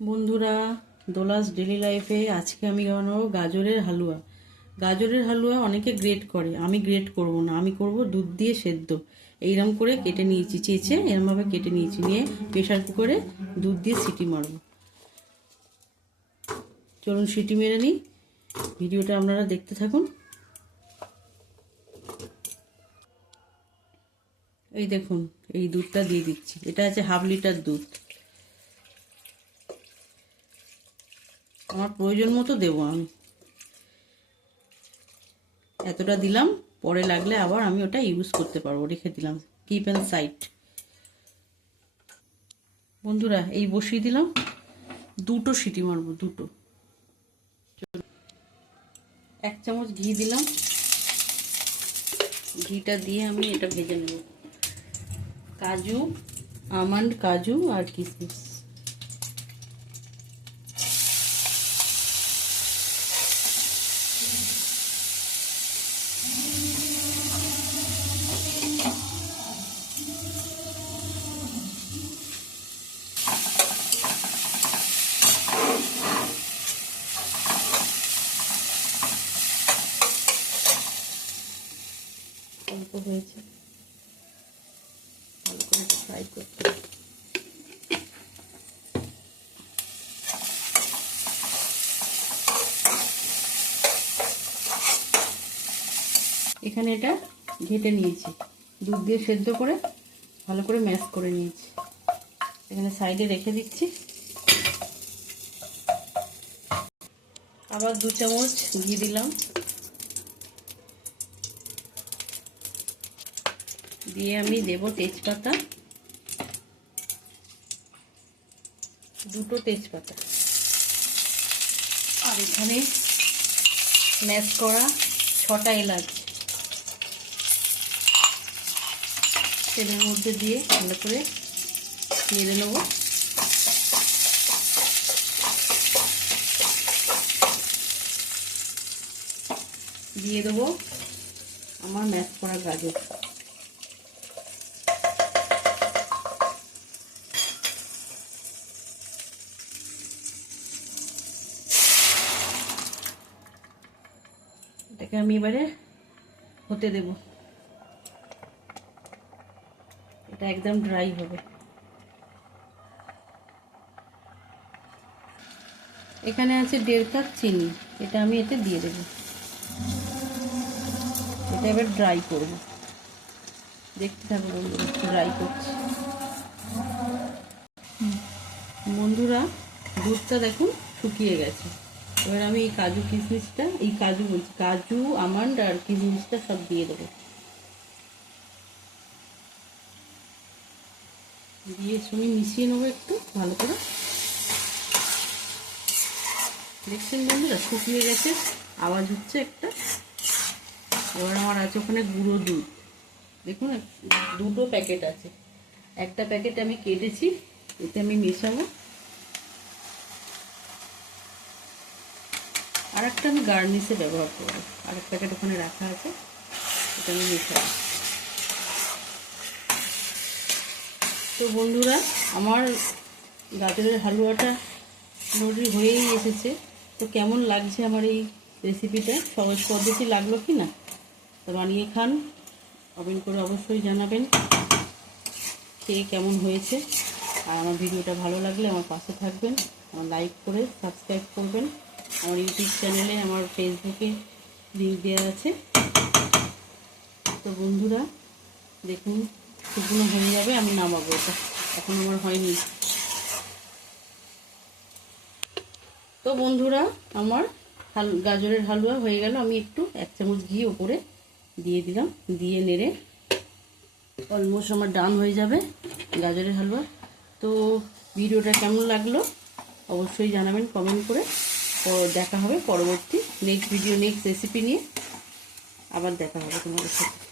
বন্ধুরা, দোলাস ডেলি লাইফে আজকে আমি বানাবো গাজরের হালুয়া। গাজরের হালুয়া অনেকে গ্রেট করে, আমি গ্রেট করব না, আমি করব দুধ দিয়ে সেদ্ধ। এইরকম করে কেটে নিয়েছি, চেঁচে এরমভাবে কেটে নিয়েছি, নিয়ে প্রেশার কুকারে দুধ দিয়ে সিটি মারব। চলুন সিটি মেরে নিই, ভিডিওটা আপনারা দেখতে থাকুন। এই দেখুন, এই দুধটা দিয়ে দিচ্ছি, এটা আছে 1/2 লিটার দুধ। আমার প্রয়োজন মতো দেবো, আমি এতটা দিলাম, পরে লাগলে আবার আমি ওটা ইউজ করতে পারবো, রেখে দিলাম, কিপ অ্যান্ড সাইড। বন্ধুরা, এই বসিয়ে দিলাম, দুটো সিটি মারবো, দুটো। 1 চামচ ঘি দিলাম, ঘিটা দিয়ে আমি এটা ভেজে নেব। কাজু, আমন্ড, কাজু আর কিশমিশ। অল্প হয়েছে, ভালো করে ফ্রাই করতে। এখানে এটা ঘেটে নিয়েছি, দুধ দিয়ে সেদ্ধ করে ভালো করে ম্যাশ করে নিয়েছি, এখানে সাইডে রেখে দিচ্ছি। আবার 2 চামচ ঘি দিলাম, দিয়ে আমি দেব তেজপাতা, 2টো তেজপাতা, আর এখানে ম্যাশ করা 6টা এলাচ তেলের মধ্যে দিয়ে ভালো করে নেড়ে নেব। দিয়ে দেবো আমার ম্যাশ করা গাজর, এটাকে আমি এবারে হতে দেব, এটা একদম ড্রাই হবে। এখানে আছে 1.5 কাপ চিনি, এটা আমি এতে দিয়ে দেব, এটা এবার ড্রাই করব, দেখতে থাকো বন্ধুরা, ড্রাই করছি। বন্ধুরা, দুধটা দেখুন শুকিয়ে গেছে, এবার আমি এই কাজু কিশমিশটা, এই কাজু আমন্ড আর কিশমিশটা সব দিয়ে দেবো, দিয়ে সঙ্গে মিশিয়ে নেবো একটু ভালো করে। দেখছেন বন্ধুরা, শুকিয়ে গেছে, আওয়াজ হচ্ছে একটা। এবার আমার আছে ওখানে গুঁড়ো দুধ, দেখুন 2টো প্যাকেট আছে, একটা প্যাকেট আমি কেটেছি, এতে আমি মেশাবো, আর একটা আমি গার্নিশে ব্যবহার করবো, আর এক প্যাকেট ওখানে রাখা আছে, এটা আমি মেশাবো। তো বন্ধুরা, আমার গাজরের হালুয়াটা মোটামুটি হয়েই এসেছে। তো কেমন লাগছে আমার এই রেসিপিটা, সহজ পদ্ধতি লাগলো কি না? তো বানিয়ে খান, কমেন্ট করে অবশ্যই জানাবেন খেয়ে কেমন হয়েছে। আর আমার ভিডিওটা ভালো লাগলে আমার পাশে থাকবেন, আমার লাইক করে সাবস্ক্রাইব করবেন। আমার ইউটিউব চ্যানেলে, আমার ফেসবুকে লিঙ্ক দেওয়া আছে। তো বন্ধুরা দেখুন, শুকনো হয়ে যাবে, আমি নামাবো, এটা এখন আমার হয়নি। তো বন্ধুরা, আমার গাজরের হালুয়া হয়ে গেল, আমি একটু 1 চামচ ঘি ওপরে দিয়ে দিলাম, দিয়ে নেড়ে অলমোস্ট আমার ডান হয়ে যাবে গাজরের হালুয়া। তো ভিডিওটা কেমন লাগলো অবশ্যই জানাবেন কমেন্ট করে। দেখা হবে পরবর্তী নেক্সট ভিডিও, নেক্সট রেসিপি নিয়ে আবার দেখা হবে তোমাদের সাথে।